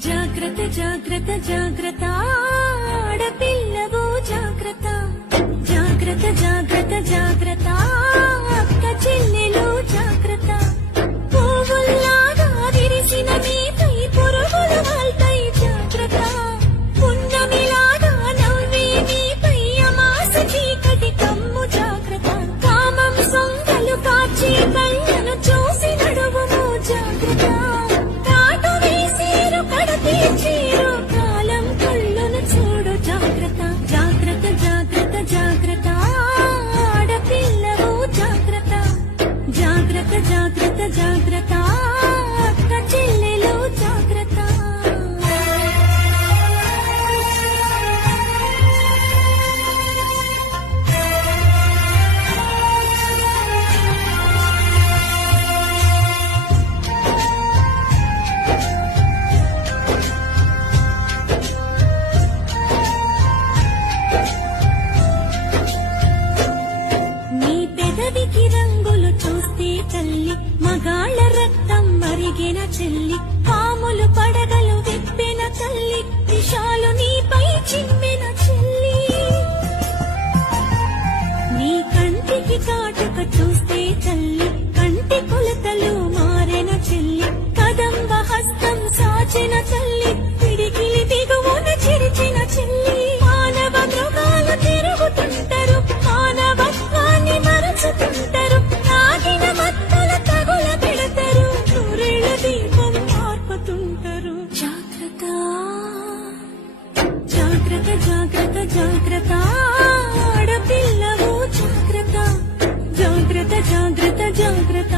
జాగ్రత్త జాగ్రత్త జాగ్రత్త ఆడపిల్లవు జాగ్రత్త జాగ్రత్త జాగ్రత్త జాగ్రత్త అక్క చెల్లెలు జాగ్రత్త పువ్వుల్లాగా విరిసిన మీపై పురుగులు వాల్తాయి జాగ్రత్త పున్నమిలాగా నవ్వే మీపై అమాస చీకటి కమ్ము జాగ్రత్త కామం సొంగలు కాచి కళ్ళను చూసి నడువుము జాగ్రత్త చీరు కాలం కళ్ళను చూడు జాగ్రత్త జాగ్రత్త జాగ్రత్త జాగ్రత్త ఆడపిల్లవు జాగ్రత్త జాగ్రత్త జాగ్రత్త జాగ్రత్త అక్క చెల్లెలు జాగ్రత్త రంగులు చూస్తే తల్లి మగాళ్ళ రక్తం మరిగిన చెల్లి పాములు పడగలు విప్పిన తల్లి విషాలు నీపై చిమ్మిన చెల్లి నీ కంటికి కాటుక చూస్తే తల్లి కంటి కొలతలు మారిన చెల్లి కదంబ హస్తం సాచిన తల్లి పిడికిలి దిగువన చిరిచిన చెల్లి మానవ మృగాలు తిరుగుతుంటారు మానవత్వాన్ని మరచుతుంటారు తాగిన మత్తుల తగుల పెడతారు నూరేళ్ల దీపం మార్పుతుంటారు జాగ్రత్త జాగ్రత్త జాగ్రత్త జాగ్రత్త ఆడపిల్లవు జాగ్రత్త జాగ్రత్త జాగ్రత్త జాగ్రత్త